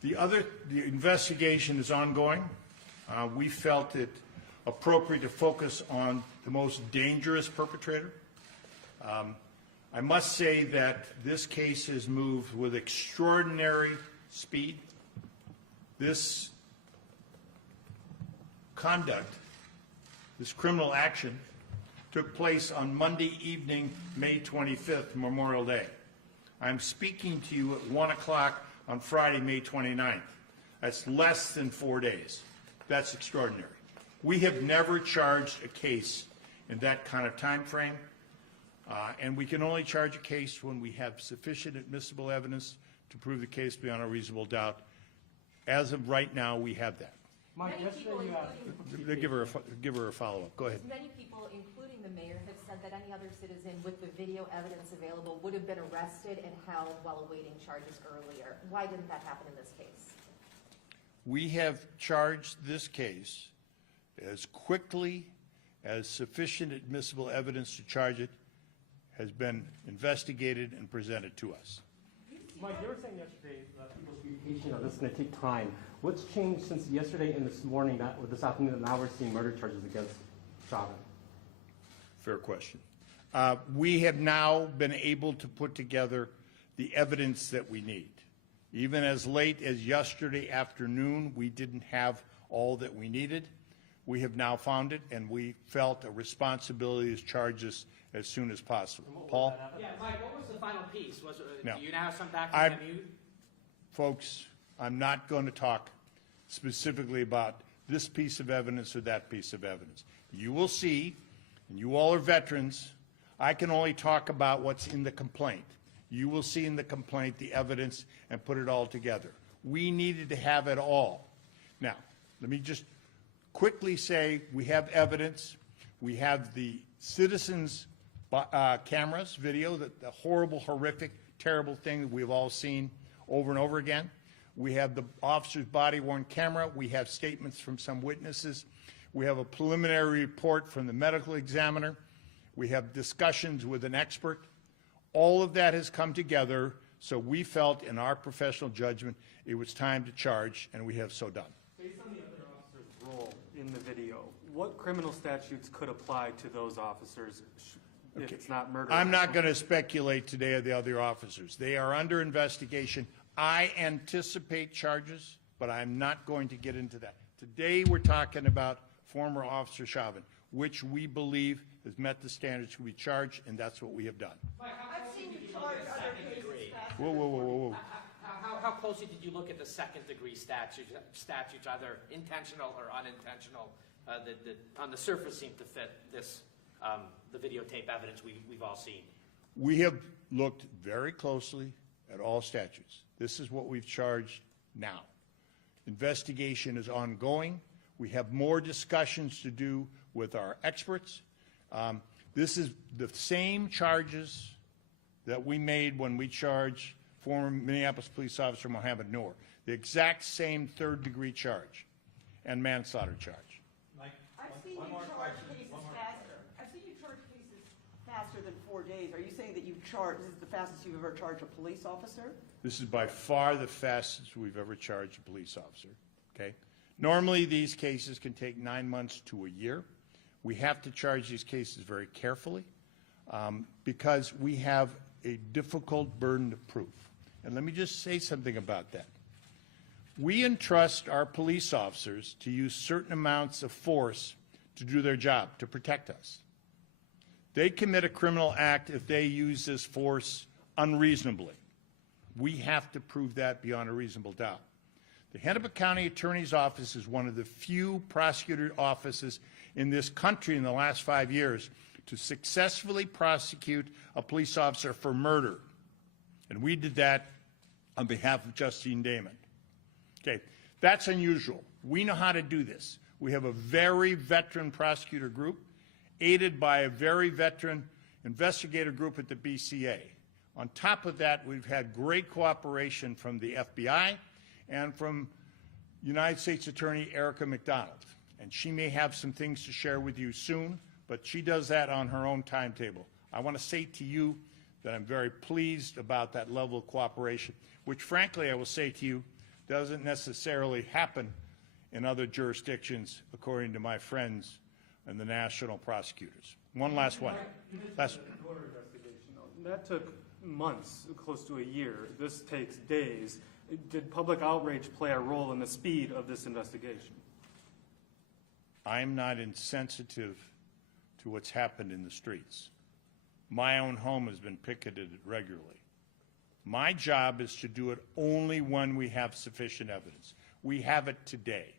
The investigation is ongoing. We felt it appropriate to focus on the most dangerous perpetrator. I must say that this case has moved with extraordinary speed. This conduct, this criminal action, took place on Monday evening, May 25th, Memorial Day. I'm speaking to you at 1 o'clock on Friday, May 29th. That's less than 4 days. That's extraordinary. We have never charged a case in that kind of time frame, and we can only charge a case when we have sufficient admissible evidence to prove the case beyond a reasonable doubt. As of right now, we have that. Mike, yesterday you Give her a follow-up. Go ahead. Many people, including the mayor, have said that any other citizen with the video evidence available would have been arrested and held while awaiting charges earlier. Why didn't that happen in this case? We have charged this case as quickly as sufficient admissible evidence to charge it has been investigated and presented to us. Mike, you were saying yesterday that people's communication on this is going to take time. What's changed since yesterday and this morning, or this afternoon, that now we're seeing murder charges against Chauvin? Fair question. We have now been able to put together the evidence that we need. Even as late as yesterday afternoon, we didn't have all that we needed. We have now found it, and we felt a responsibility to charge this as soon as possible. Paul? Yeah, Mike, what was the final piece? No. Do you now have some documents that you? Folks, I'm not going to talk specifically about this piece of evidence or that piece of evidence. You will see, and you all are veterans, I can only talk about what's in the complaint. You will see in the complaint the evidence and put it all together. We needed to have it all. Now, let me just quickly say we have evidence. We have the citizens' cameras, video, the horrible, horrific, terrible thing that we've all seen over and over again. We have the officer's body-worn camera. We have statements from some witnesses. We have a preliminary report from the medical examiner. We have discussions with an expert. All of that has come together, so we felt in our professional judgment it was time to charge, and we have so done. Based on the other officer's role in the video, what criminal statutes could apply to those officers if it's not murder? I'm not going to speculate today of the other officers. They are under investigation. I anticipate charges, but I'm not going to get into that. Today we're talking about former Officer Chauvin, which we believe has met the standards to be charged, and that's what we have done. Mike, I've seen you charge other cases faster. Whoa, whoa, whoa, whoa, whoa. how closely did you look at the second-degree statutes, either intentional or unintentional, that on the surface seem to fit this, the videotape evidence we've all seen? We have looked very closely at all statutes. This is what we've charged now. Investigation is ongoing. We have more discussions to do with our experts. This is the same charges that we made when we charged former Minneapolis police officer Mohammed Noor. The exact same third-degree charge and manslaughter charge. I've seen you charge cases faster. I've seen you charge cases faster than 4 days. Are you saying that you've charged, this is the fastest you've ever charged a police officer? This is by far the fastest we've ever charged a police officer, okay? Normally, these cases can take 9 months to a year. We have to charge these cases very carefully because we have a difficult burden of proof. And let me just say something about that. We entrust our police officers to use certain amounts of force to do their job, to protect us. They commit a criminal act if they use this force unreasonably. We have to prove that beyond a reasonable doubt. The Hennepin County Attorney's Office is one of the few prosecutor offices in this country in the last 5 years to successfully prosecute a police officer for murder. And we did that on behalf of Justine Damon. Okay, that's unusual. We know how to do this. We have a very veteran prosecutor group, aided by a very veteran investigator group at the BCA. On top of that, we've had great cooperation from the FBI and from United States Attorney Erica McDonald. And she may have some things to share with you soon, but she does that on her own timetable. I want to say to you that I'm very pleased about that level of cooperation, which frankly I will say to you doesn't necessarily happen in other jurisdictions, according to my friends and the national prosecutors. One last one. Last, Door investigation, though. That took months, close to a year. This takes days. Did public outrage play a role in the speed of this investigation? I'm not insensitive to what's happened in the streets. My own home has been picketed regularly. My job is to do it only when we have sufficient evidence. We have it today.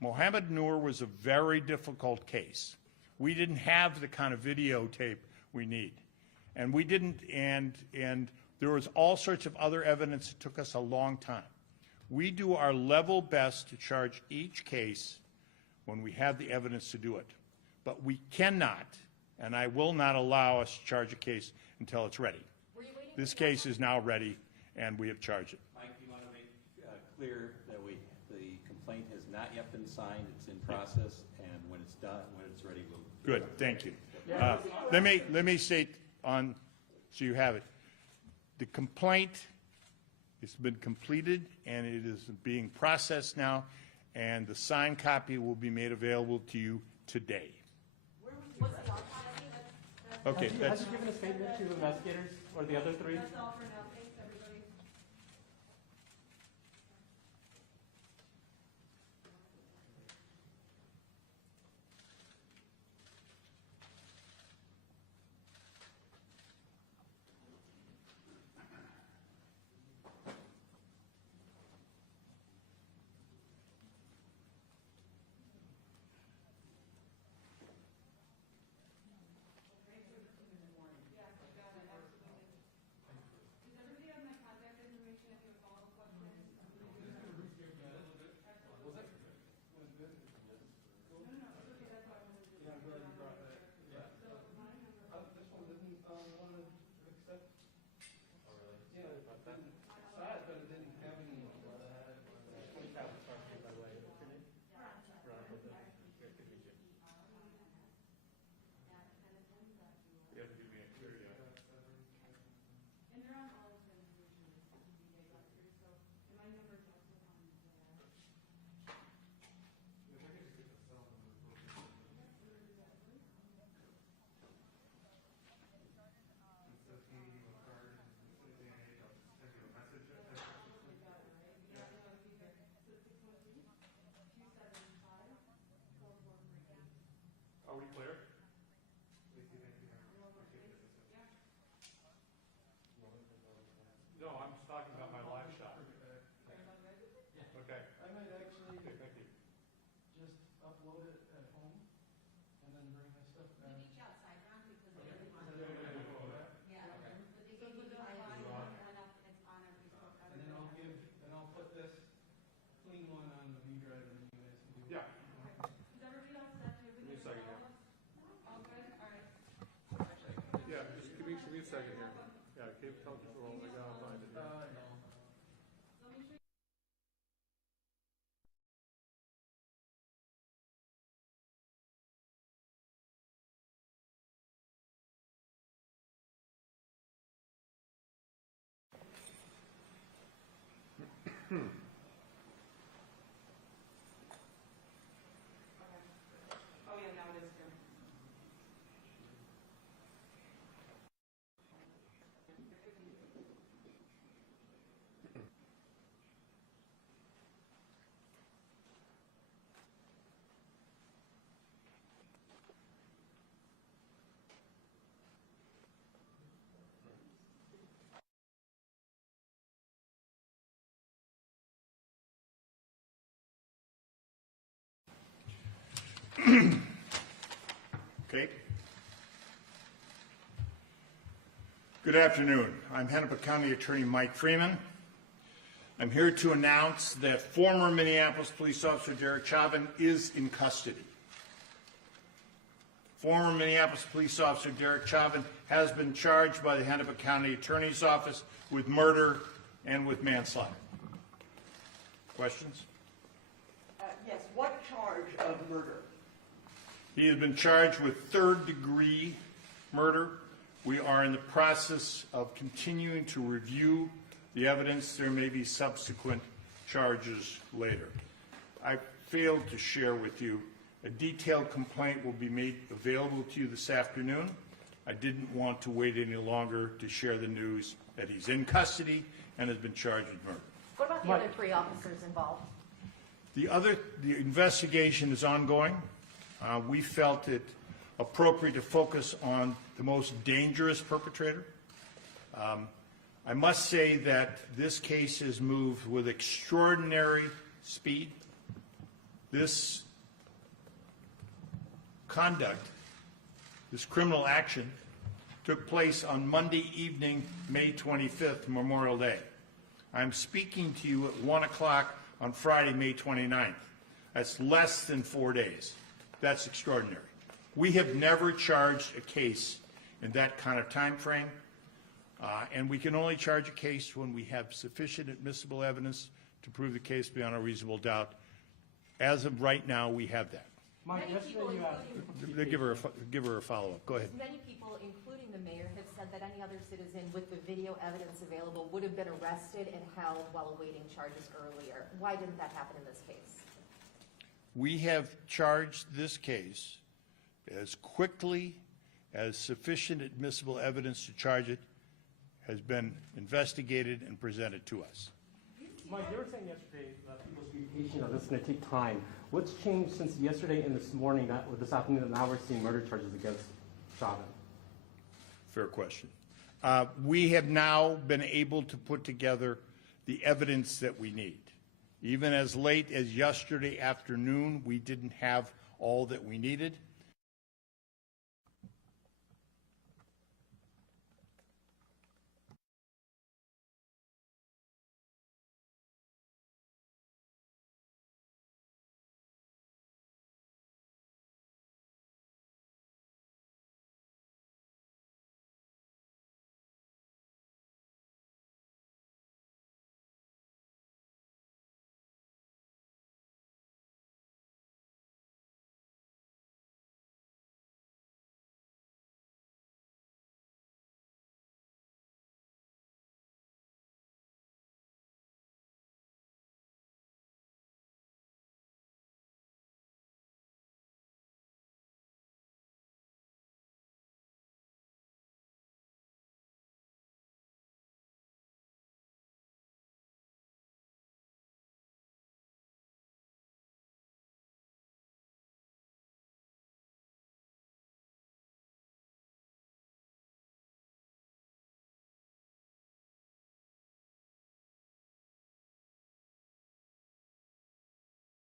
Mohammed Noor was a very difficult case. We didn't have the kind of videotape we need. And we didn't, and there was all sorts of other evidence that took us a long time. We do our level best to charge each case when we have the evidence to do it. But we cannot, and I will not allow us to charge a case until it's ready. Were you waiting? This case is now ready, and we have charged it. Mike, you want to make clear that the complaint has not yet been signed, it's in process, and when it's done, when it's ready, we'll. Good, thank you. Let me state on, so you have it. The complaint has been completed, and it is being processed now, and the signed copy will be made available to you today. What's the autopsy? Okay, Has that's, he given a statement to investigators or the other three? That's all for now. Thanks, everybody. Are we clear? No, I'm just talking about my live shot. Okay. I might actually Okay, thank you. just upload it at home and then bring my stuff back. And then I'll put this clean one on the V drive and then you guys can do it. Yeah. Give me a second here. Yeah, just give me a second here. Yeah, keep talking for all I gotta find it here. No. Oh, yeah, now it is here. okay. Good afternoon. I'm Hennepin County Attorney Mike Freeman. I'm here to announce that former Minneapolis police officer Derek Chauvin is in custody. Former Minneapolis police officer Derek Chauvin has been charged by the Hennepin County Attorney's Office with murder and with manslaughter. Questions? Yes, what charge of murder? He has been charged with third-degree murder. We are in the process of continuing to review the evidence. There may be subsequent charges later. I failed to share with you, a detailed complaint will be made available to you this afternoon. I didn't want to wait any longer to share the news that he's in custody and has been charged with murder. What about the other 3 officers involved? The investigation is ongoing. We felt it appropriate to focus on the most dangerous perpetrator. I must say that this case has moved with extraordinary speed. This conduct, this criminal action, took place on Monday evening, May 25th, Memorial Day. I'm speaking to you at 1 o'clock on Friday, May 29th. That's less than 4 days. That's extraordinary. We have never charged a case in that kind of time frame, and we can only charge a case when we have sufficient admissible evidence to prove the case beyond a reasonable doubt. As of right now, we have that. Mike, Many people, yesterday you asked. including, Give her a follow-up. Go ahead. many people, including the mayor, have said that any other citizen with the video evidence available would have been arrested and held while awaiting charges earlier. Why didn't that happen in this case? We have charged this case as quickly as sufficient admissible evidence to charge it has been investigated and presented to us. Mike, you were saying yesterday that people's communication of this is going to take time. What's changed since yesterday and this morning, or this afternoon, that now we're seeing murder charges against Chauvin? Fair question. We have now been able to put together the evidence that we need. Even as late as yesterday afternoon, we didn't have all that we needed.